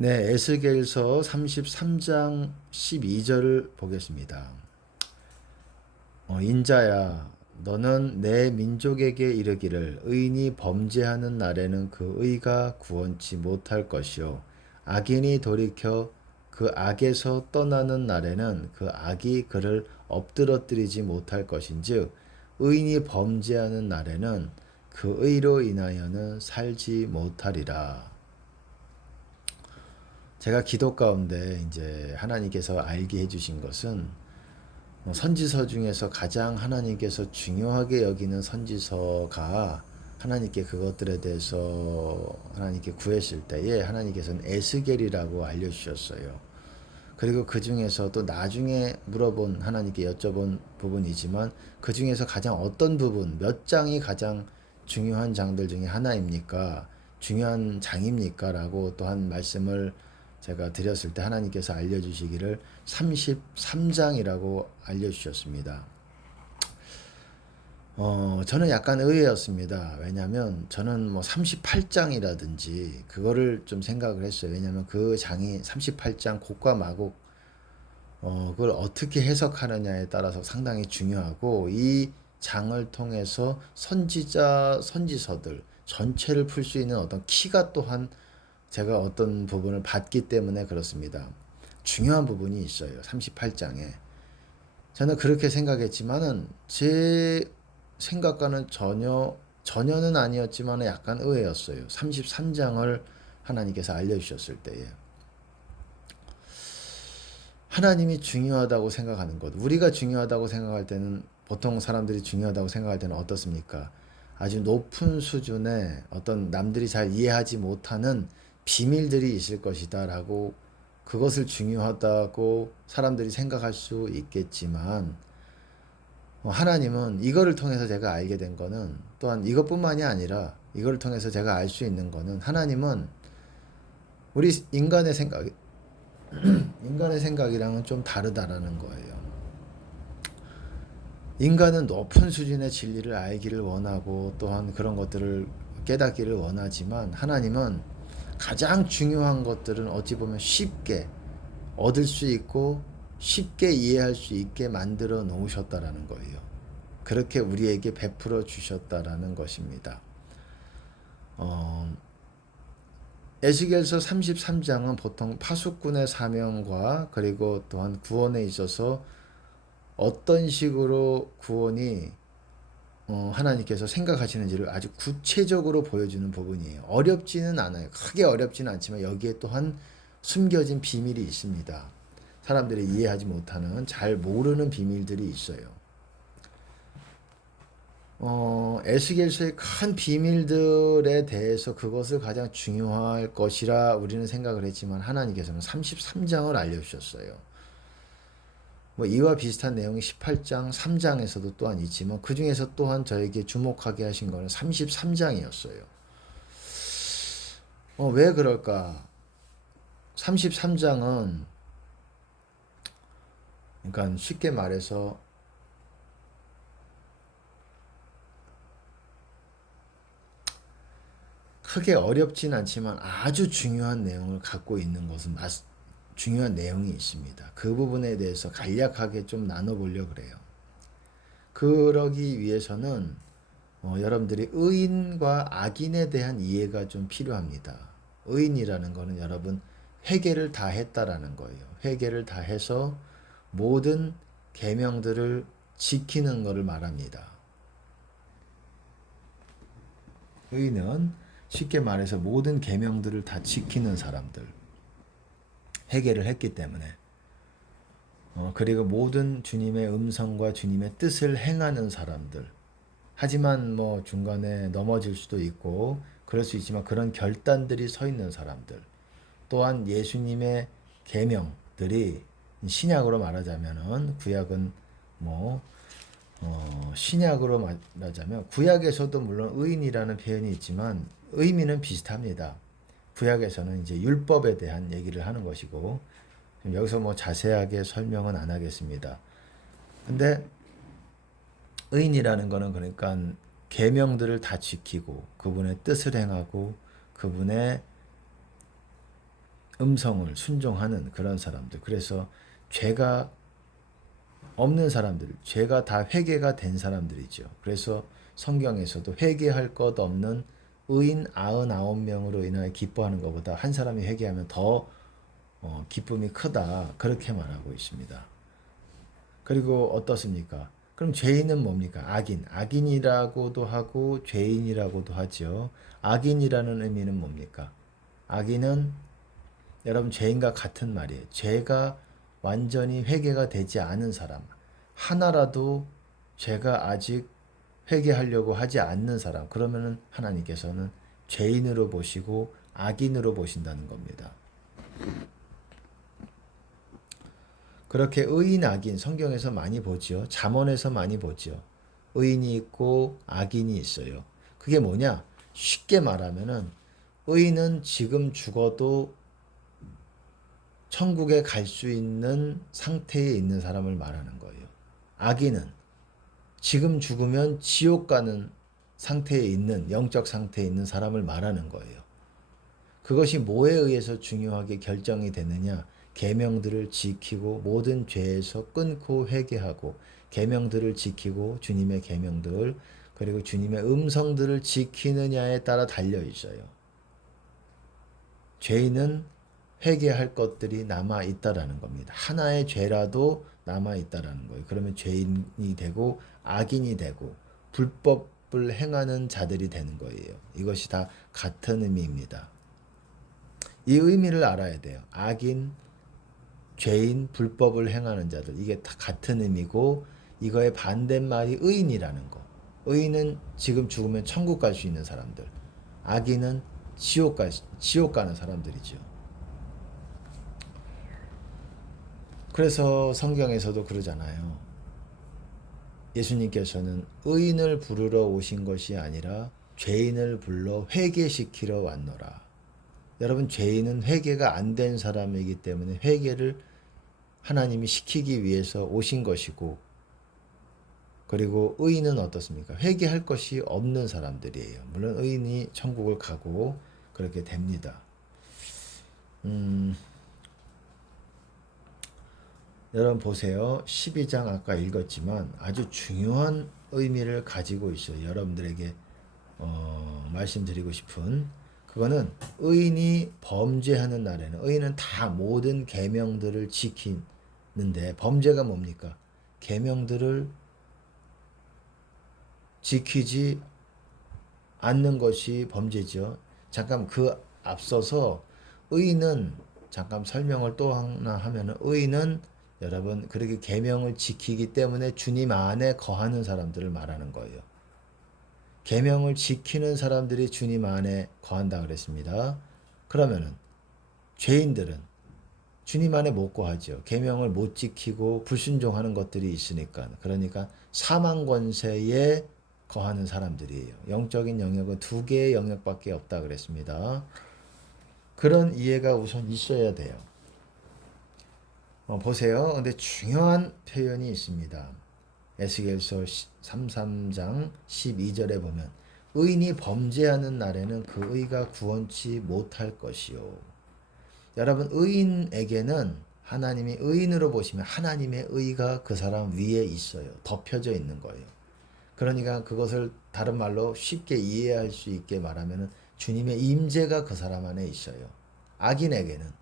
네, 에스겔서 33장 12절을 보겠습니다. 인자야, 너는 내 민족에게 이르기를 의인이 범죄하는 날에는 그 의가 구원치 못할 것이요 악인이 돌이켜 그 악에서 떠나는 날에는 그 악이 그를 엎드러뜨리지 못할 것인즉 의인이 범죄하는 날에는 그 의로 인하여는 살지 못하리라. 제가 기도 가운데 이제 하나님께서 알게 해주신 것은 선지서 중에서 가장 하나님께서 중요하게 여기는 선지서가 하나님께 그것들에 대해서 하나님께 구했을 때에 하나님께서는 에스겔이라고 알려주셨어요. 그리고 그 중에서 또 나중에 물어본 하나님께 여쭤본 부분이지만 그 중에서 가장 어떤 부분, 몇 장이 가장 중요한 장들 중에 하나입니까? 중요한 장입니까? 라고 또한 말씀을 제가 드렸을 때 하나님께서 알려주시기를 33장이라고 알려주셨습니다. 저는 약간 의외였습니다. 왜냐하면 저는 뭐 38장이라든지 그거를 좀 생각을 했어요. 왜냐하면 그 장이 38장 곡과 마곡 그걸 어떻게 해석하느냐에 따라서 상당히 중요하고 이 장을 통해서 선지서들 전체를 풀 수 있는 어떤 키가 또한 제가 어떤 부분을 봤기 때문에 그렇습니다. 중요한 부분이 있어요. 38장에. 저는 그렇게 생각했지만은 제 생각과는 전혀는 아니었지만 약간 의외였어요. 33장을 하나님께서 알려주셨을 때에. 하나님이 중요하다고 생각하는 것, 우리가 중요하다고 생각할 때는 보통 사람들이 중요하다고 생각할 때는 어떻습니까? 아주 높은 수준의 어떤 남들이 잘 이해하지 못하는 비밀들이 있을 것이다 라고 그것을 중요하다고 사람들이 생각할 수 있겠지만 하나님은 이거를 통해서 제가 알게 된 거는 또한 이것뿐만이 아니라 이거를 통해서 제가 알 수 있는 거는 하나님은 우리 인간의 생각이랑은 좀 다르다라는 거예요. 인간은 높은 수준의 진리를 알기를 원하고 또한 그런 것들을 깨닫기를 원하지만 하나님은 가장 중요한 것들은 어찌 보면 쉽게 얻을 수 있고 쉽게 이해할 수 있게 만들어 놓으셨다라는 거예요. 그렇게 우리에게 베풀어 주셨다라는 것입니다. 에스겔서 33장은 보통 파수꾼의 사명과 그리고 또한 구원에 있어서 어떤 식으로 구원이 하나님께서 생각하시는지를 아주 구체적으로 보여주는 부분이에요. 어렵지는 않아요. 크게 어렵지는 않지만 여기에 또한 숨겨진 비밀이 있습니다. 사람들이 이해하지 못하는 잘 모르는 비밀들이 있어요. 에스겔서의 큰 비밀들에 대해서 그것을 가장 중요할 것이라 우리는 생각을 했지만 하나님께서는 33장을 알려주셨어요. 뭐 이와 비슷한 내용이 18장 3장에서도 또한 있지만 그 중에서 또한 저에게 주목하게 하신 것은 33장이었어요. 왜 그럴까? 33장은 그러니까 쉽게 말해서 크게 어렵진 않지만 아주 중요한 내용을 갖고 있는 것은 중요한 내용이 있습니다. 그 부분에 대해서 간략하게 좀 나눠보려고 그래요. 그러기 위해서는 여러분들이 의인과 악인에 대한 이해가 좀 필요합니다. 의인이라는 거는 여러분 회개를 다 했다라는 거예요. 회개를 다 해서 모든 계명들을 지키는 것을 말합니다. 의인은 쉽게 말해서 모든 계명들을 다 지키는 사람들. 회개를 했기 때문에 그리고 모든 주님의 음성과 주님의 뜻을 행하는 사람들. 하지만 뭐 중간에 넘어질 수도 있고 그럴 수 있지만 그런 결단들이 서 있는 사람들. 또한 예수님의 계명들이 신약으로 말하자면은 구약은 뭐 신약으로 말하자면 구약에서도 물론 의인이라는 표현이 있지만 의미는 비슷합니다. 구약에서는 이제 율법에 대한 얘기를 하는 것이고 여기서 뭐 자세하게 설명은 안 하겠습니다. 근데 의인이라는 거는 그러니까 계명들을 다 지키고 그분의 뜻을 행하고 그분의 음성을 순종하는 그런 사람들. 그래서 죄가 없는 사람들, 죄가 다 회개가 된 사람들이죠. 그래서 성경에서도 회개할 것 없는 의인 99명으로 인하여 기뻐하는 것보다 한 사람이 회개하면 더 기쁨이 크다. 그렇게 말하고 있습니다. 그리고 어떻습니까? 그럼 죄인은 뭡니까? 악인. 악인이라고도 하고 죄인이라고도 하죠. 악인이라는 의미는 뭡니까? 악인은 여러분 죄인과 같은 말이에요. 죄가 완전히 회개가 되지 않은 사람. 하나라도 죄가 아직 회개하려고 하지 않는 사람. 그러면은 하나님께서는 죄인으로 보시고 악인으로 보신다는 겁니다. 그렇게 의인, 악인 성경에서 많이 보죠. 잠언에서 많이 보죠. 의인이 있고 악인이 있어요. 그게 뭐냐? 쉽게 말하면은 의인은 지금 죽어도 천국에 갈 수 있는 상태에 있는 사람을 말하는 거예요. 악인은 지금 죽으면 지옥 가는 상태에 있는 영적 상태에 있는 사람을 말하는 거예요. 그것이 뭐에 의해서 중요하게 결정이 되느냐? 계명들을 지키고 모든 죄에서 끊고 회개하고 계명들을 지키고 주님의 계명들 그리고 주님의 음성들을 지키느냐에 따라 달려 있어요. 죄인은 회개할 것들이 남아 있다라는 겁니다. 하나의 죄라도 남아 있다라는 거예요. 그러면 죄인이 되고 악인이 되고 불법을 행하는 자들이 되는 거예요. 이것이 다 같은 의미입니다. 이 의미를 알아야 돼요. 악인, 죄인, 불법을 행하는 자들. 이게 다 같은 의미고 이거의 반대말이 의인이라는 거. 의인은 지금 죽으면 천국 갈 수 있는 사람들. 악인은 지옥 가는 사람들이죠. 그래서 성경에서도 그러잖아요. 예수님께서는 의인을 부르러 오신 것이 아니라 죄인을 불러 회개시키러 왔노라. 여러분 죄인은 회개가 안 된 사람이기 때문에 회개를 하나님이 시키기 위해서 오신 것이고 그리고 의인은 어떻습니까? 회개할 것이 없는 사람들이에요. 물론 의인이 천국을 가고 그렇게 됩니다. 여러분 보세요. 12장 아까 읽었지만 아주 중요한 의미를 가지고 있어요. 여러분들에게 말씀드리고 싶은 그거는 의인이 범죄하는 날에는 의인은 다 모든 계명들을 지키는데 범죄가 뭡니까? 계명들을 지키지 않는 것이 범죄죠. 잠깐 그 앞서서 의인은 잠깐 설명을 또 하나 하면은 의인은 여러분 그렇게 계명을 지키기 때문에 주님 안에 거하는 사람들을 말하는 거예요. 계명을 지키는 사람들이 주님 안에 거한다 그랬습니다. 그러면은 죄인들은 주님 안에 못 거하죠. 계명을 못 지키고 불순종하는 것들이 있으니까. 그러니까 사망 권세에 거하는 사람들이에요. 영적인 영역은 두 개의 영역밖에 없다 그랬습니다. 그런 이해가 우선 있어야 돼요. 보세요. 근데 중요한 표현이 있습니다. 에스겔서 33장 12절에 보면 의인이 범죄하는 날에는 그 의가 구원치 못할 것이요. 여러분 의인에게는 하나님이 의인으로 보시면 하나님의 의가 그 사람 위에 있어요. 덮여져 있는 거예요. 그러니까 그것을 다른 말로 쉽게 이해할 수 있게 말하면 주님의 임재가 그 사람 안에 있어요. 악인에게는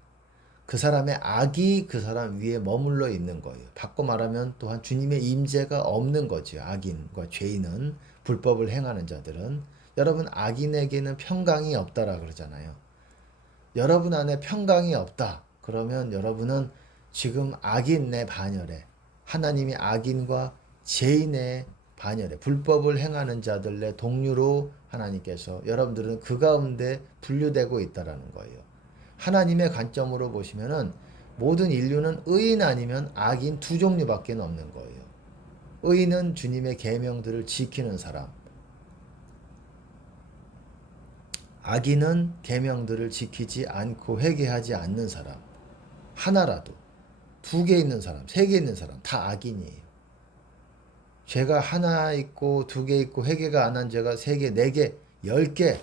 그 사람의 악이 그 사람 위에 머물러 있는 거예요. 바꿔 말하면 또한 주님의 임재가 없는 거죠. 악인과 죄인은 불법을 행하는 자들은 여러분 악인에게는 평강이 없다라 그러잖아요. 여러분 안에 평강이 없다. 그러면 여러분은 지금 악인 내 반열에 하나님이 악인과 죄인의 반열에 불법을 행하는 자들 내 동류로 하나님께서 여러분들은 그 가운데 분류되고 있다라는 거예요. 하나님의 관점으로 보시면은 모든 인류는 의인 아니면 악인 두 종류밖에 없는 거예요. 의인은 주님의 계명들을 지키는 사람. 악인은 계명들을 지키지 않고 회개하지 않는 사람. 하나라도 두 개 있는 사람, 세 개 있는 사람 다 악인이에요. 죄가 하나 있고 두 개 있고 회개가 안 한 죄가 세 개, 네 개, 10개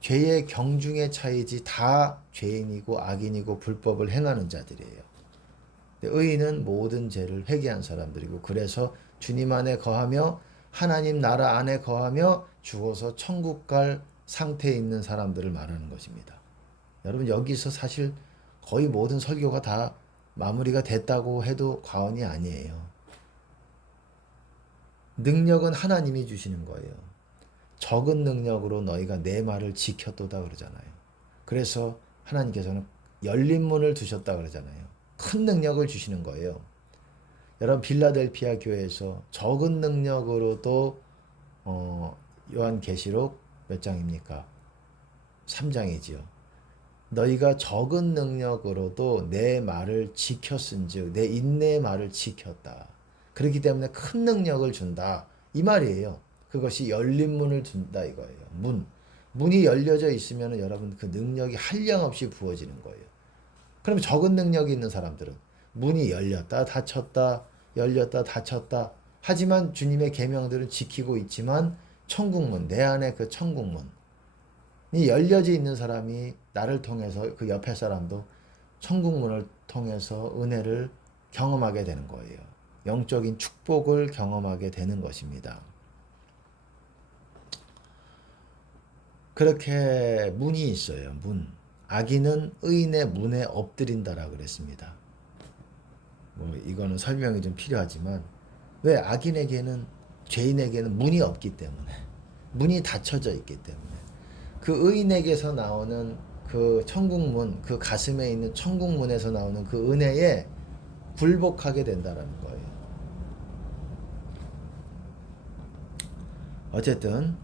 죄의 경중의 차이지 다 죄인이고 악인이고 불법을 행하는 자들이에요. 의인은 모든 죄를 회개한 사람들이고 그래서 주님 안에 거하며 하나님 나라 안에 거하며 죽어서 천국 갈 상태에 있는 사람들을 말하는 것입니다. 여러분 여기서 사실 거의 모든 설교가 다 마무리가 됐다고 해도 과언이 아니에요. 능력은 하나님이 주시는 거예요. 적은 능력으로 너희가 내 말을 지켰도다 그러잖아요. 그래서 하나님께서는 열린 문을 두셨다 그러잖아요. 큰 능력을 주시는 거예요. 여러분 빌라델피아 교회에서 적은 능력으로도 요한계시록 몇 장입니까? 3장이지요. 너희가 적은 능력으로도 내 말을 지켰은즉 내 인내의 말을 지켰다. 그렇기 때문에 큰 능력을 준다. 이 말이에요. 그것이 열린 문을 준다 이거예요. 문이 열려져 있으면 여러분 그 능력이 한량없이 부어지는 거예요. 그럼 적은 능력이 있는 사람들은 문이 열렸다 닫혔다 열렸다 닫혔다 하지만 주님의 계명들은 지키고 있지만 천국문 내 안에 그 천국문이 열려져 있는 사람이 나를 통해서 그 옆에 사람도 천국문을 통해서 은혜를 경험하게 되는 거예요. 영적인 축복을 경험하게 되는 것입니다. 그렇게 문이 있어요. 문. 악인은 의인의 문에 엎드린다라고 그랬습니다. 이거는 설명이 좀 필요하지만 왜 악인에게는 죄인에게는 문이 없기 때문에 문이 닫혀져 있기 때문에 그 의인에게서 나오는 그 천국문 그 가슴에 있는 천국문에서 나오는 그 은혜에 굴복하게 된다라는 거예요. 어쨌든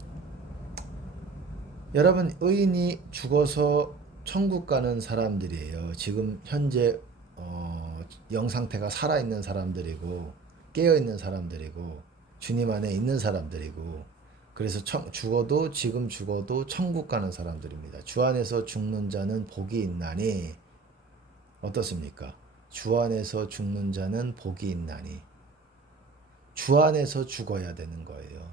여러분 의인이 죽어서 천국 가는 사람들이에요. 지금 현재 영상태가 살아있는 사람들이고 깨어있는 사람들이고 주님 안에 있는 사람들이고 그래서 죽어도 지금 죽어도 천국 가는 사람들입니다. 주 안에서 죽는 자는 복이 있나니 어떻습니까? 주 안에서 죽는 자는 복이 있나니 주 안에서 죽어야 되는 거예요.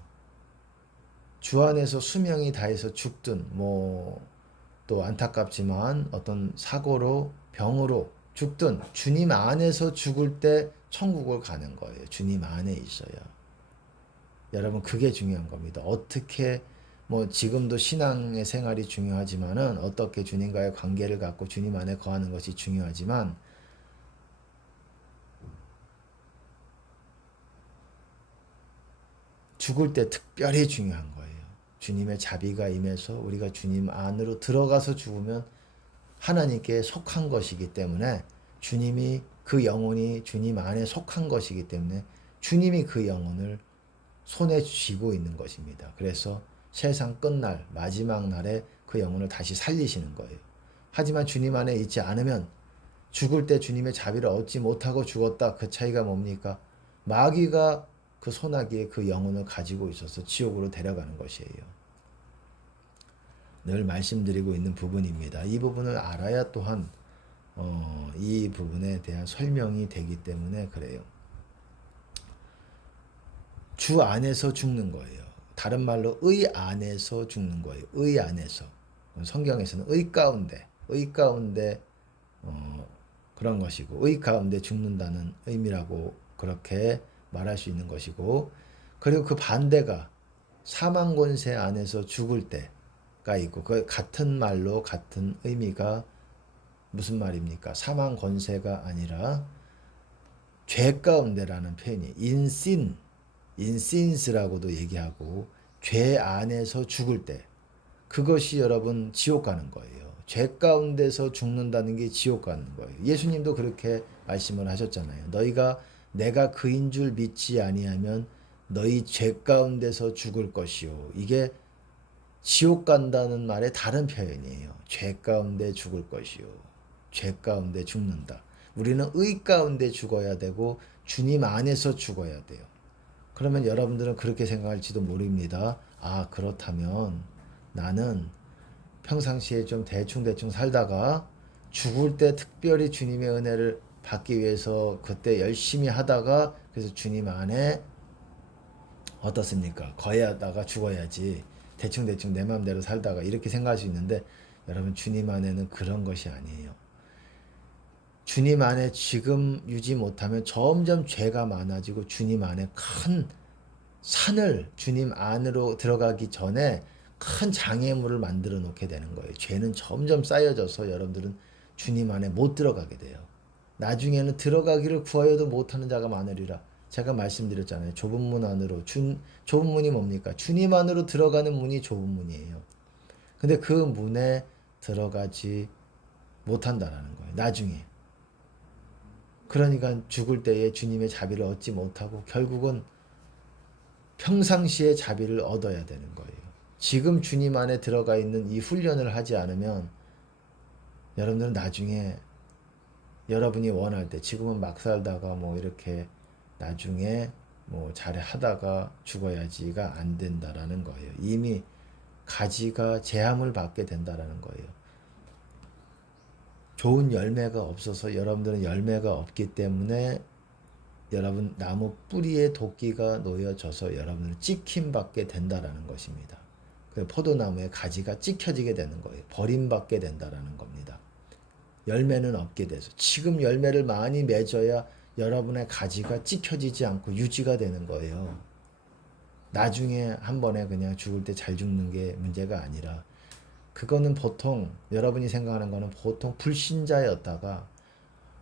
주 안에서 수명이 다해서 죽든 또 안타깝지만 어떤 사고로 병으로 죽든 주님 안에서 죽을 때 천국을 가는 거예요. 주님 안에 있어야. 여러분 그게 중요한 겁니다. 어떻게 지금도 신앙의 생활이 중요하지만은 어떻게 주님과의 관계를 갖고 주님 안에 거하는 것이 중요하지만 죽을 때 특별히 중요한 거예요. 주님의 자비가 임해서 우리가 주님 안으로 들어가서 죽으면 하나님께 속한 것이기 때문에 주님이 그 영혼이 주님 안에 속한 것이기 때문에 주님이 그 영혼을 손에 쥐고 있는 것입니다. 그래서 세상 끝날 마지막 날에 그 영혼을 다시 살리시는 거예요. 하지만 주님 안에 있지 않으면 죽을 때 주님의 자비를 얻지 못하고 죽었다. 그 차이가 뭡니까? 마귀가 그 소나기에 그 영혼을 가지고 있어서 지옥으로 데려가는 것이에요. 늘 말씀드리고 있는 부분입니다. 이 부분을 알아야 또한 이 부분에 대한 설명이 되기 때문에 그래요. 주 안에서 죽는 거예요. 다른 말로 의 안에서 죽는 거예요. 의 안에서. 성경에서는 의 가운데 그런 것이고 의 가운데 죽는다는 의미라고 그렇게 말할 수 있는 것이고 그리고 그 반대가 사망 권세 안에서 죽을 때가 있고 그 같은 말로 같은 의미가 무슨 말입니까? 사망 권세가 아니라 죄 가운데라는 표현이 인신스라고도 얘기하고 죄 안에서 죽을 때 그것이 여러분 지옥 가는 거예요. 죄 가운데서 죽는다는 게 지옥 가는 거예요. 예수님도 그렇게 말씀을 하셨잖아요. 너희가 내가 그인 줄 믿지 아니하면 너희 죄 가운데서 죽을 것이요. 이게 지옥 간다는 말의 다른 표현이에요. 죄 가운데 죽을 것이요. 죄 가운데 죽는다. 우리는 의 가운데 죽어야 되고 주님 안에서 죽어야 돼요. 그러면 여러분들은 그렇게 생각할지도 모릅니다. 아, 그렇다면 나는 평상시에 좀 대충 살다가 죽을 때 특별히 주님의 은혜를 받기 위해서 그때 열심히 하다가 그래서 주님 안에 어떻습니까? 거하다가 죽어야지. 대충대충 내 마음대로 살다가 이렇게 생각할 수 있는데 여러분 주님 안에는 그런 것이 아니에요. 주님 안에 지금 유지 못하면 점점 죄가 많아지고 주님 안에 큰 산을 주님 안으로 들어가기 전에 큰 장애물을 만들어 놓게 되는 거예요. 죄는 점점 쌓여져서 여러분들은 주님 안에 못 들어가게 돼요. 나중에는 들어가기를 구하여도 못하는 자가 많으리라. 제가 말씀드렸잖아요. 좁은 문 안으로. 좁은 문이 뭡니까? 주님 안으로 들어가는 문이 좁은 문이에요. 근데 그 문에 들어가지 못한다라는 거예요. 나중에. 그러니까 죽을 때에 주님의 자비를 얻지 못하고 결국은 평상시에 자비를 얻어야 되는 거예요. 지금 주님 안에 들어가 있는 이 훈련을 하지 않으면 여러분들은 나중에 여러분이 원할 때 지금은 막 살다가 뭐 이렇게 나중에 뭐 잘하다가 죽어야지가 안 된다라는 거예요. 이미 가지가 재함을 받게 된다라는 거예요. 좋은 열매가 없어서 여러분들은 열매가 없기 때문에 여러분 나무 뿌리에 도끼가 놓여져서 여러분을 찍힘받게 된다라는 것입니다. 그 포도나무의 가지가 찍혀지게 되는 거예요. 버림받게 된다라는 겁니다. 열매는 없게 돼서 지금 열매를 많이 맺어야 여러분의 가지가 찍혀지지 않고 유지가 되는 거예요. 나중에 한 번에 그냥 죽을 때 잘 죽는 게 문제가 아니라 그거는 보통 여러분이 생각하는 거는 보통 불신자였다가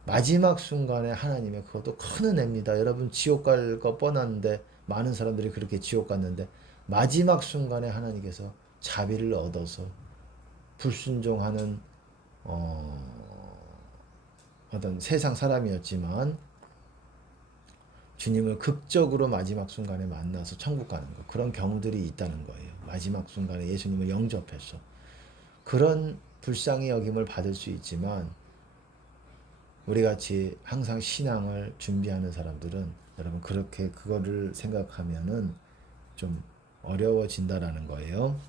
마지막 순간에 하나님의 그것도 큰 은혜입니다. 여러분 지옥 갈 거 뻔한데 많은 사람들이 그렇게 지옥 갔는데 마지막 순간에 하나님께서 자비를 얻어서 불순종하는 어떤 세상 사람이었지만 주님을 극적으로 마지막 순간에 만나서 천국 가는 거 그런 경우들이 있다는 거예요. 마지막 순간에 예수님을 영접해서 그런 불쌍히 여김을 받을 수 있지만 우리같이 항상 신앙을 준비하는 사람들은 여러분 그렇게 그거를 생각하면은 좀 어려워진다라는 거예요.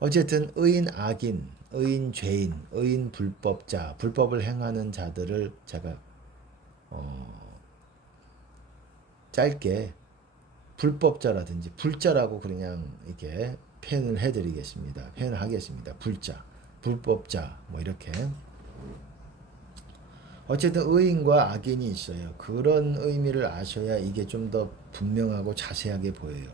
어쨌든 의인 악인, 의인 죄인, 의인 불법자, 불법을 행하는 자들을 제가 짧게 불법자라든지 불자라고 그냥 이렇게 표현을 해드리겠습니다. 표현을 하겠습니다. 불자, 불법자 뭐 이렇게. 어쨌든 의인과 악인이 있어요. 그런 의미를 아셔야 이게 좀 더 분명하고 자세하게 보여요.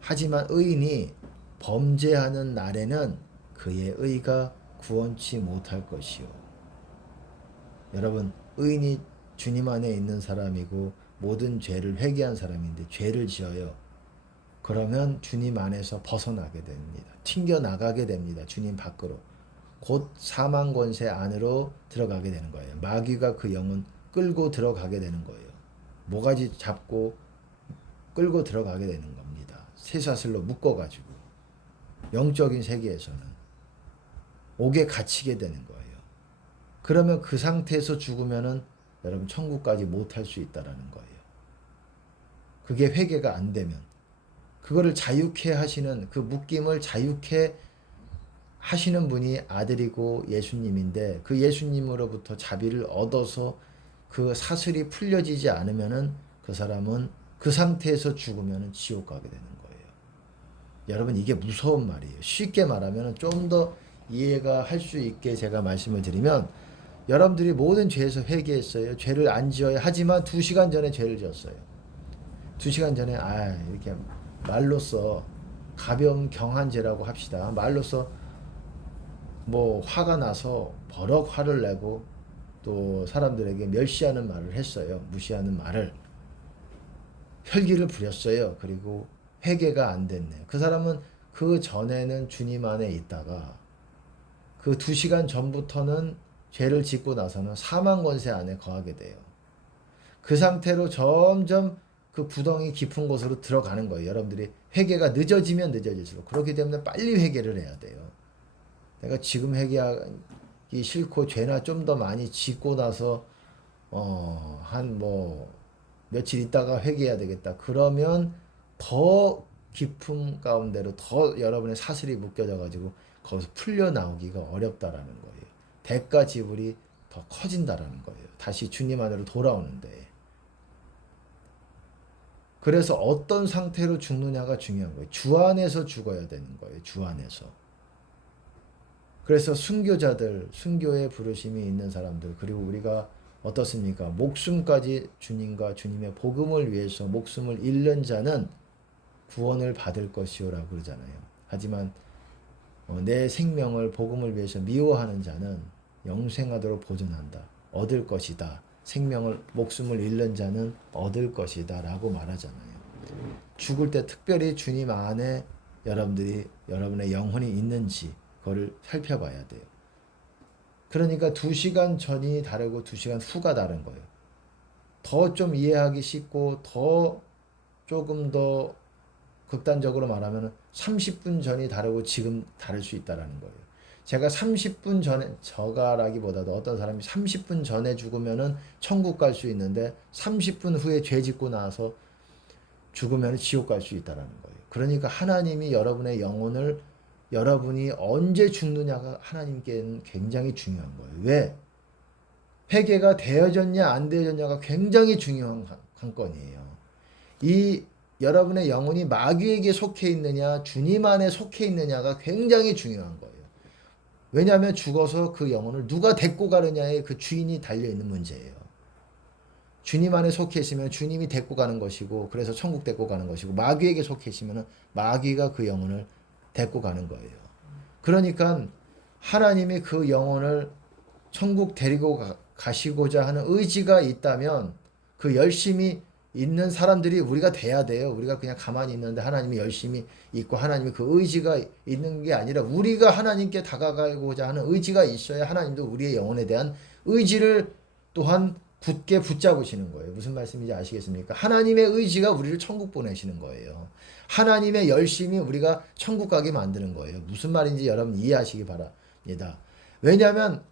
하지만 의인이 범죄하는 날에는 그의 의가 구원치 못할 것이요. 여러분, 의인이 주님 안에 있는 사람이고 모든 죄를 회개한 사람인데 죄를 지어요. 그러면 주님 안에서 벗어나게 됩니다. 튕겨나가게 됩니다. 주님 밖으로. 곧 사망 권세 안으로 들어가게 되는 거예요. 마귀가 그 영혼 끌고 들어가게 되는 거예요. 모가지 잡고 끌고 들어가게 되는 겁니다. 쇠사슬로 묶어가지고 영적인 세계에서는 옥에 갇히게 되는 거예요. 그러면 그 상태에서 죽으면은 여러분 천국까지 못할 수 있다라는 거예요. 그게 회개가 안 되면 그거를 자유케 하시는 그 묶임을 자유케 하시는 분이 아들이고 예수님인데 그 예수님으로부터 자비를 얻어서 그 사슬이 풀려지지 않으면은 그 사람은 그 상태에서 죽으면은 지옥 가게 되는 거예요. 여러분 이게 무서운 말이에요. 쉽게 말하면 좀 더 이해가 할 수 있게 제가 말씀을 드리면 여러분들이 모든 죄에서 회개했어요. 죄를 안 지어야 하지만 2시간 전에 죄를 지었어요. 2시간 전에 이렇게 말로써 가벼운 경한 죄라고 합시다. 말로써 뭐 화가 나서 버럭 화를 내고 또 사람들에게 멸시하는 말을 했어요. 무시하는 말을 혈기를 부렸어요. 그리고 회개가 안 됐네. 그 사람은 그 전에는 주님 안에 있다가 그 2시간 전부터는 죄를 짓고 나서는 사망 권세 안에 거하게 돼요. 그 상태로 점점 그 구덩이 깊은 곳으로 들어가는 거예요. 여러분들이 회개가 늦어지면 늦어질수록 그렇기 때문에 빨리 회개를 해야 돼요. 내가 지금 회개하기 싫고 죄나 좀 더 많이 짓고 나서 한 뭐 며칠 있다가 회개해야 되겠다. 그러면 더 깊은 가운데로 더 여러분의 사슬이 묶여져 가지고 거기서 풀려 나오기가 어렵다라는 거예요. 대가 지불이 더 커진다라는 거예요. 다시 주님 안으로 돌아오는데. 그래서 어떤 상태로 죽느냐가 중요한 거예요. 주 안에서 죽어야 되는 거예요. 주 안에서. 그래서 순교자들, 순교의 부르심이 있는 사람들, 그리고 우리가 어떻습니까? 목숨까지 주님과 주님의 복음을 위해서 목숨을 잃는 자는 구원을 받을 것이요라고 그러잖아요. 하지만 내 생명을 복음을 위해서 미워하는 자는 영생하도록 보존한다. 얻을 것이다. 생명을 목숨을 잃는 자는 얻을 것이다 라고 말하잖아요. 죽을 때 특별히 주님 안에 여러분의 영혼이 있는지 그거를 살펴봐야 돼요. 그러니까 2시간 전이 다르고 2시간 후가 다른 거예요. 더 좀 이해하기 쉽고 조금 더 극단적으로 말하면 30분 전이 다르고 지금 다를 수 있다라는 거예요. 제가 30분 전에, 저가라기보다도 어떤 사람이 30분 전에 죽으면은 천국 갈 수 있는데 30분 후에 죄 짓고 나서 죽으면 지옥 갈 수 있다라는 거예요. 그러니까 하나님이 여러분의 영혼을 여러분이 언제 죽느냐가 하나님께는 굉장히 중요한 거예요. 왜? 회개가 되어졌냐 안 되어졌냐가 굉장히 중요한 관건이에요. 이 여러분의 영혼이 마귀에게 속해 있느냐 주님 안에 속해 있느냐가 굉장히 중요한 거예요. 왜냐하면 죽어서 그 영혼을 누가 데리고 가느냐에 그 주인이 달려있는 문제예요. 주님 안에 속해 있으면 주님이 데리고 가는 것이고 그래서 천국 데리고 가는 것이고 마귀에게 속해 있으면 마귀가 그 영혼을 데리고 가는 거예요. 그러니까 하나님이 그 영혼을 천국 데리고 가시고자 하는 의지가 있다면 그 열심히 있는 사람들이 우리가 돼야 돼요. 우리가 그냥 가만히 있는데 하나님이 열심히 있고 하나님이 그 의지가 있는 게 아니라 우리가 하나님께 다가가고자 하는 의지가 있어야 하나님도 우리의 영혼에 대한 의지를 또한 굳게 붙잡으시는 거예요. 무슨 말씀인지 아시겠습니까? 하나님의 의지가 우리를 천국 보내시는 거예요. 하나님의 열심이 우리가 천국 가게 만드는 거예요. 무슨 말인지 여러분 이해하시기 바랍니다. 왜냐하면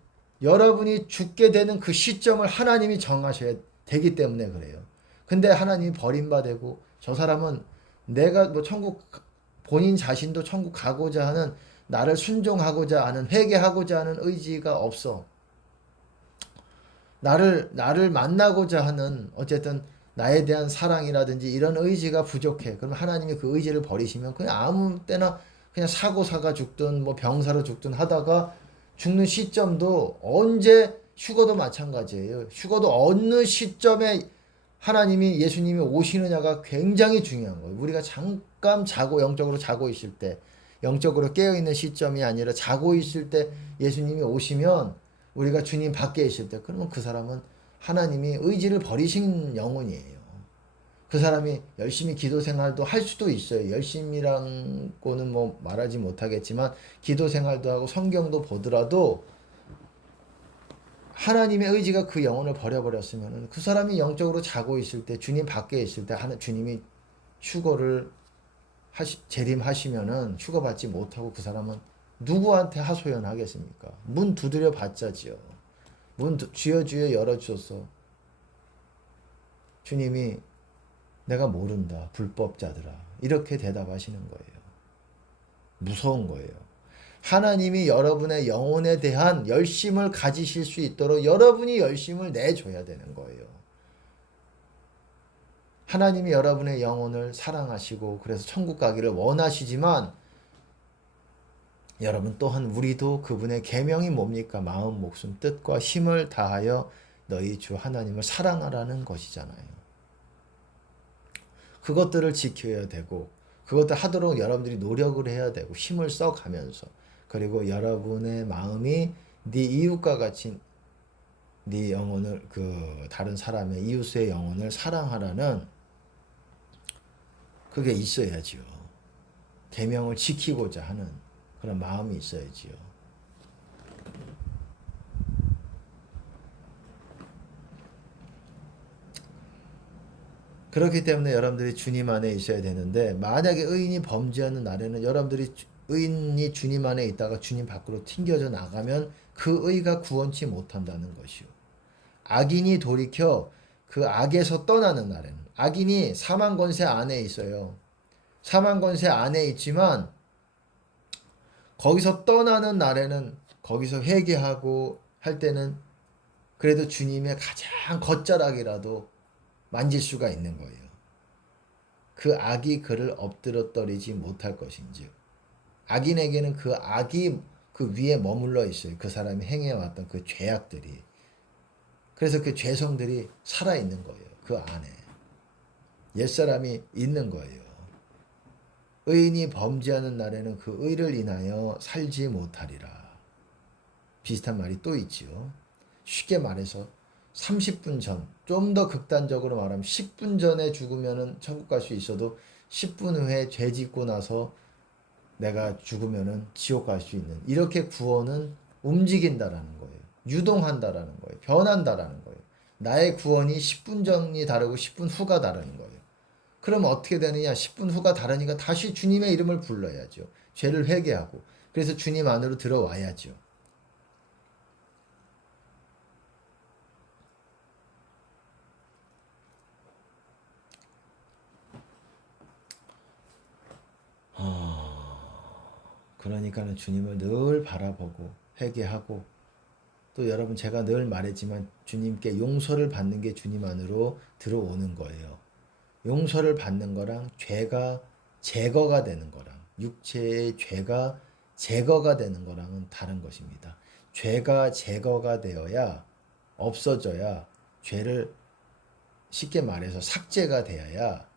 여러분이 죽게 되는 그 시점을 하나님이 정하셔야 되기 때문에 그래요. 근데 하나님이 버림받고 저 사람은 내가 뭐 천국 본인 자신도 천국 가고자 하는 나를 순종하고자 하는 회개하고자 하는 의지가 없어. 나를 만나고자 하는 어쨌든 나에 대한 사랑이라든지 이런 의지가 부족해. 그럼 하나님이 그 의지를 버리시면 그냥 아무 때나 그냥 사고사가 죽든 뭐 병사로 죽든 하다가 죽는 시점도 언제 휴거도 마찬가지예요. 휴거도 어느 시점에 하나님이 예수님이 오시느냐가 굉장히 중요한 거예요. 우리가 잠깐 자고 영적으로 자고 있을 때 영적으로 깨어있는 시점이 아니라 자고 있을 때 예수님이 오시면 우리가 주님 밖에 있을 때 그러면 그 사람은 하나님이 의지를 버리신 영혼이에요. 그 사람이 열심히 기도 생활도 할 수도 있어요. 열심이라고는 뭐 말하지 못하겠지만 기도 생활도 하고 성경도 보더라도 하나님의 의지가 그 영혼을 버려버렸으면 그 사람이 영적으로 자고 있을 때 주님 밖에 있을 때 주님이 휴거를 재림하시면은 휴거받지 못하고 그 사람은 누구한테 하소연하겠습니까? 문 두드려 봤자지요. 주여 주여 열어주소서. 주님이 내가 모른다. 불법자들아. 이렇게 대답하시는 거예요. 무서운 거예요. 하나님이 여러분의 영혼에 대한 열심을 가지실 수 있도록 여러분이 열심을 내줘야 되는 거예요. 하나님이 여러분의 영혼을 사랑하시고 그래서 천국 가기를 원하시지만 여러분 또한 우리도 그분의 계명이 뭡니까? 마음, 목숨, 뜻과 힘을 다하여 너희 주 하나님을 사랑하라는 것이잖아요. 그것들을 지켜야 되고 그것들 하도록 여러분들이 노력을 해야 되고 힘을 써가면서 그리고 여러분의 마음이 네 이웃과 같이 네 영혼을 다른 사람의 이웃의 영혼을 사랑하라는 그게 있어야지요. 계명을 지키고자 하는 그런 마음이 있어야지요. 그렇기 때문에 여러분들이 주님 안에 있어야 되는데 만약에 의인이 범죄하는 날에는 여러분들이 의인이 주님 안에 있다가 주님 밖으로 튕겨져 나가면 그 의가 구원치 못한다는 것이요. 악인이 돌이켜 그 악에서 떠나는 날에는 악인이 사망 권세 안에 있어요. 사망 권세 안에 있지만 거기서 떠나는 날에는 거기서 회개하고 할 때는 그래도 주님의 가장 겉자락이라도 만질 수가 있는 거예요. 그 악이 그를 엎드러뜨리지 못할 것인즉 악인에게는 그 악이 그 위에 머물러 있어요. 그 사람이 행해왔던 그 죄악들이. 그래서 그 죄성들이 살아있는 거예요. 그 안에. 옛사람이 있는 거예요. 의인이 범죄하는 날에는 그 의를 인하여 살지 못하리라. 비슷한 말이 또 있지요. 쉽게 말해서 30분 전, 좀 더 극단적으로 말하면 10분 전에 죽으면은 천국 갈 수 있어도 10분 후에 죄 짓고 나서 내가 죽으면은 지옥 갈 수 있는 이렇게 구원은 움직인다라는 거예요. 유동한다라는 거예요. 변한다라는 거예요. 나의 구원이 10분 전이 다르고 10분 후가 다른 거예요. 그럼 어떻게 되느냐? 10분 후가 다르니까 다시 주님의 이름을 불러야죠. 죄를 회개하고. 그래서 주님 안으로 들어와야죠. 그러니까는 주님을 늘 바라보고 회개하고 또 여러분 제가 늘 말했지만 주님께 용서를 받는 게 주님 안으로 들어오는 거예요. 용서를 받는 거랑 죄가 제거가 되는 거랑 육체의 죄가 제거가 되는 거랑은 다른 것입니다. 죄가 제거가 되어야 없어져야 죄를 쉽게 말해서 삭제가 되어야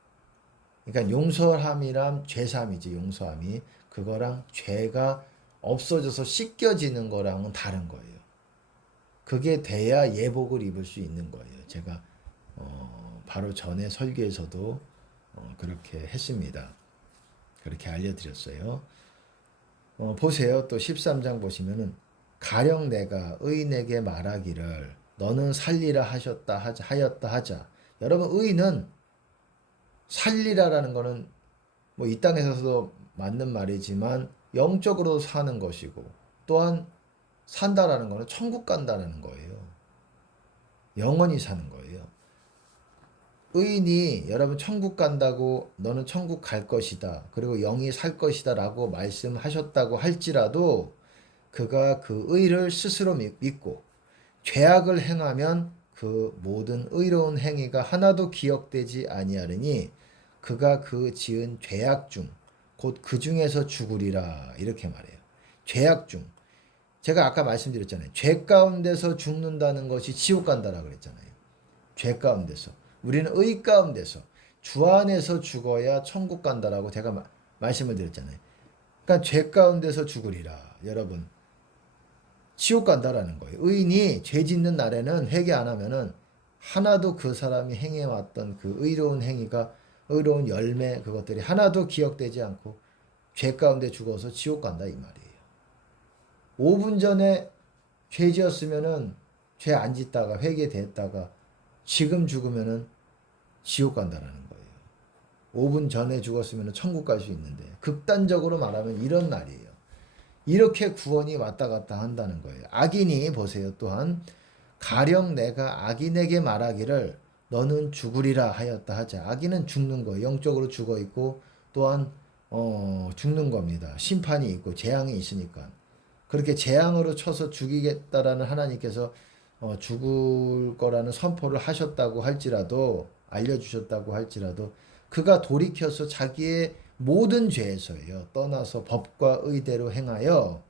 그러니까 용서함이란 죄사함이지 용서함이 그거랑 죄가 없어져서 씻겨지는 거랑은 다른 거예요. 그게 돼야 예복을 입을 수 있는 거예요. 제가 바로 전에 설교에서도 그렇게 했습니다. 그렇게 알려드렸어요. 보세요. 또 13장 보시면은 가령 내가 의인에게 말하기를 너는 살리라 하였다 하자. 여러분 의인은 살리라라는 거는 뭐 이 땅에서도 맞는 말이지만 영적으로 사는 것이고 또한 산다라는 거는 천국 간다라는 거예요. 영원히 사는 거예요. 의인이 여러분 천국 간다고 너는 천국 갈 것이다. 그리고 영이 살 것이다 라고 말씀하셨다고 할지라도 그가 그 의를 스스로 믿고 죄악을 행하면 그 모든 의로운 행위가 하나도 기억되지 아니하리니 그가 그 지은 죄악 중 곧 그 중에서 죽으리라 이렇게 말해요. 죄악 중 제가 아까 말씀드렸잖아요. 죄 가운데서 죽는다는 것이 지옥 간다라고 그랬잖아요. 죄 가운데서 우리는 의 가운데서 주 안에서 죽어야 천국 간다라고 제가 말씀을 드렸잖아요. 그러니까 죄 가운데서 죽으리라. 여러분 지옥 간다라는 거예요. 의인이 죄 짓는 날에는 회개 안 하면은 하나도 그 사람이 행해왔던 그 의로운 행위가 의로운 열매 그것들이 하나도 기억되지 않고 죄 가운데 죽어서 지옥 간다 이 말이에요. 5분 전에 죄 지었으면은 죄 안 짓다가 회개됐다가 지금 죽으면은 지옥 간다라는 거예요. 5분 전에 죽었으면 천국 갈 수 있는데 극단적으로 말하면 이런 말이에요. 이렇게 구원이 왔다 갔다 한다는 거예요. 악인이 보세요. 또한 가령 내가 악인에게 말하기를 너는 죽으리라 하였다 하자. 악인은 죽는 거예요. 영적으로 죽어 있고 또한 죽는 겁니다. 심판이 있고 재앙이 있으니까. 그렇게 재앙으로 쳐서 죽이겠다라는 하나님께서 죽을 거라는 선포를 하셨다고 할지라도 알려주셨다고 할지라도 그가 돌이켜서 자기의 모든 죄에서요 떠나서 법과 의대로 행하여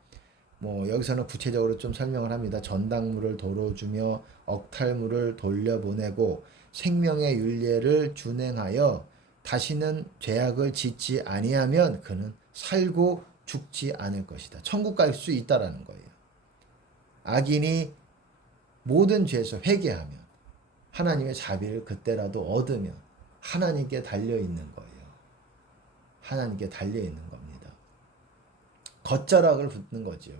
뭐 여기서는 구체적으로 좀 설명을 합니다. 전당물을 도로 주며 억탈물을 돌려보내고 생명의 율례를 준행하여 다시는 죄악을 짓지 아니하면 그는 살고 죽지 않을 것이다. 천국 갈 수 있다라는 거예요. 악인이 모든 죄에서 회개하면 하나님의 자비를 그때라도 얻으면 하나님께 달려있는 거예요. 하나님께 달려있는 겁니다. 겉자락을 붙는 거죠.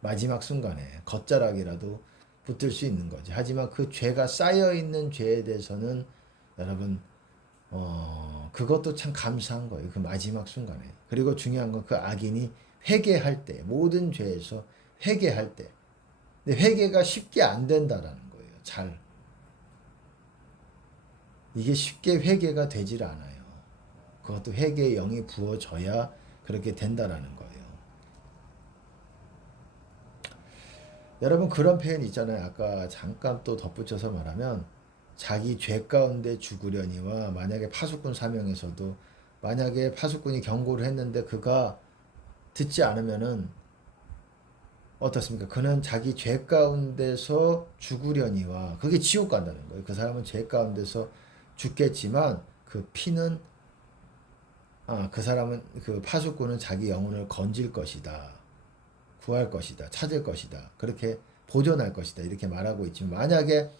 마지막 순간에 겉자락이라도 붙을 수 있는 거죠. 하지만 그 죄가 쌓여있는 죄에 대해서는 여러분 그것도 참 감사한 거예요. 그 마지막 순간에. 그리고 중요한 건 그 악인이 회개할 때 모든 죄에서 회개할 때 근데 회개가 쉽게 안 된다라는 거예요. 잘. 이게 쉽게 회개가 되질 않아요. 그것도 회개의 영이 부어져야 그렇게 된다라는 거예요. 여러분 그런 표현 있잖아요. 아까 잠깐 또 덧붙여서 말하면 자기 죄 가운데 죽으려니와 만약에 파수꾼 사명에서도 만약에 파수꾼이 경고를 했는데 그가 듣지 않으면은 어떻습니까? 그는 자기 죄 가운데서 죽으려니와 그게 지옥 간다는 거예요. 그 사람은 죄 가운데서 죽겠지만 그 피는 그 사람은 그 파수꾼은 자기 영혼을 건질 것이다. 구할 것이다. 찾을 것이다. 그렇게 보존할 것이다. 이렇게 말하고 있지만 만약에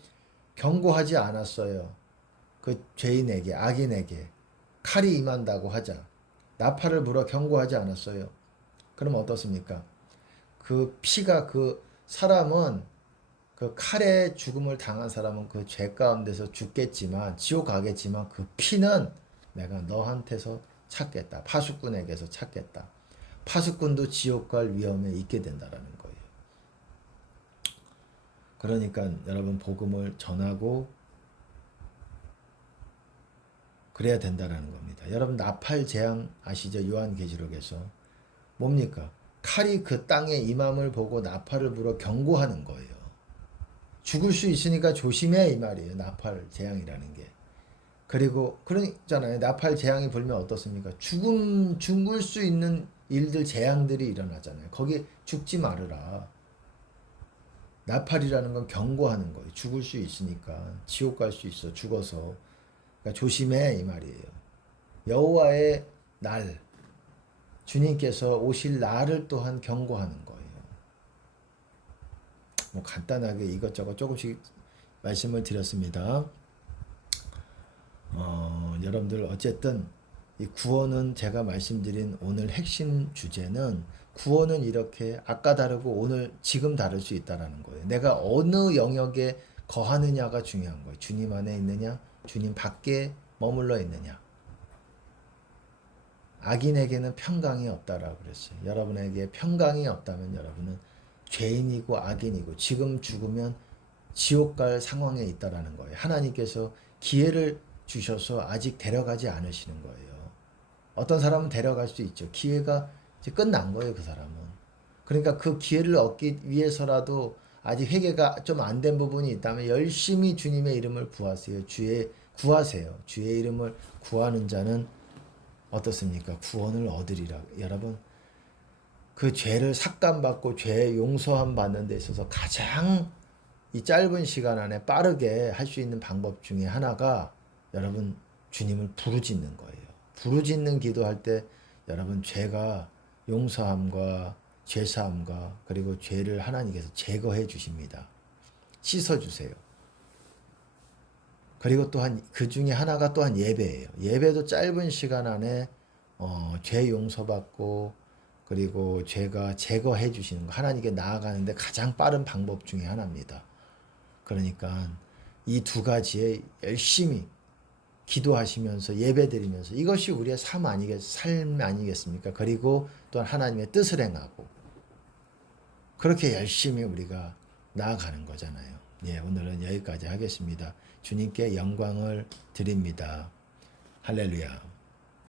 경고하지 않았어요. 그 죄인에게 악인에게 칼이 임한다고 하자. 나팔을 불어 경고하지 않았어요. 그럼 어떻습니까? 그 피가 그 사람은 그 칼에 죽음을 당한 사람은 그 죄 가운데서 죽겠지만 지옥 가겠지만 그 피는 내가 너한테서 찾겠다. 파수꾼에게서 찾겠다. 파수꾼도 지옥 갈 위험에 있게 된다라는 거예요. 그러니까 여러분 복음을 전하고 그래야 된다라는 겁니다. 여러분 나팔 재앙 아시죠? 요한계시록에서 뭡니까? 칼이 그 땅에 임함을 보고 나팔을 불어 경고하는 거예요. 죽을 수 있으니까 조심해 이 말이에요. 나팔 재앙이라는 게. 그리고 그러잖아요. 나팔 재앙이 불면 어떻습니까? 죽을 수 있는 일들 재앙들이 일어나잖아요. 거기 죽지 말으라. 나팔이라는 건 경고하는 거예요. 죽을 수 있으니까 지옥 갈 수 있어. 죽어서. 그러니까 조심해 이 말이에요. 여호와의 날 주님께서 오실 날을 또한 경고하는 거예요. 뭐 간단하게 이것저것 조금씩 말씀을 드렸습니다. 여러분들 어쨌든 이 구원은 제가 말씀드린 오늘 핵심 주제는 구원은 이렇게 아까 다르고 오늘 지금 다를 수 있다라는 거예요. 내가 어느 영역에 거하느냐가 중요한 거예요. 주님 안에 있느냐, 주님 밖에 머물러 있느냐. 악인에게는 평강이 없다라고 그랬어요. 여러분에게 평강이 없다면 여러분은 죄인이고 악인이고 지금 죽으면 지옥 갈 상황에 있다라는 거예요. 하나님께서 기회를 주셔서 아직 데려가지 않으시는 거예요. 어떤 사람은 데려갈 수 있죠. 기회가 이제 끝난 거예요, 그 사람은. 그러니까 그 기회를 얻기 위해서라도 아직 회개가 좀 안 된 부분이 있다면 열심히 주님의 이름을 구하세요. 구하세요. 주의 이름을 구하는 자는 어떻습니까? 구원을 얻으리라. 여러분, 그 죄를 삭감받고 죄 용서함 받는 데 있어서 가장 이 짧은 시간 안에 빠르게 할 수 있는 방법 중에 하나가 여러분 주님을 부르짖는 거예요. 부르짖는 기도할 때 여러분 죄가 용서함과 죄사함과 그리고 죄를 하나님께서 제거해 주십니다. 씻어 주세요. 그리고 또한 그 중에 하나가 또한 예배예요. 예배도 짧은 시간 안에 죄 용서받고 그리고 죄가 제거해 주시는 거 하나님께 나아가는데 가장 빠른 방법 중에 하나입니다. 그러니까 이 두 가지에 열심히 기도하시면서 예배드리면서 이것이 우리의 삶 아니겠습니까? 그리고 또한 하나님의 뜻을 행하고 그렇게 열심히 우리가 나아가는 거잖아요. 예, 오늘은 여기까지 하겠습니다. 주님께 영광을 드립니다. 할렐루야.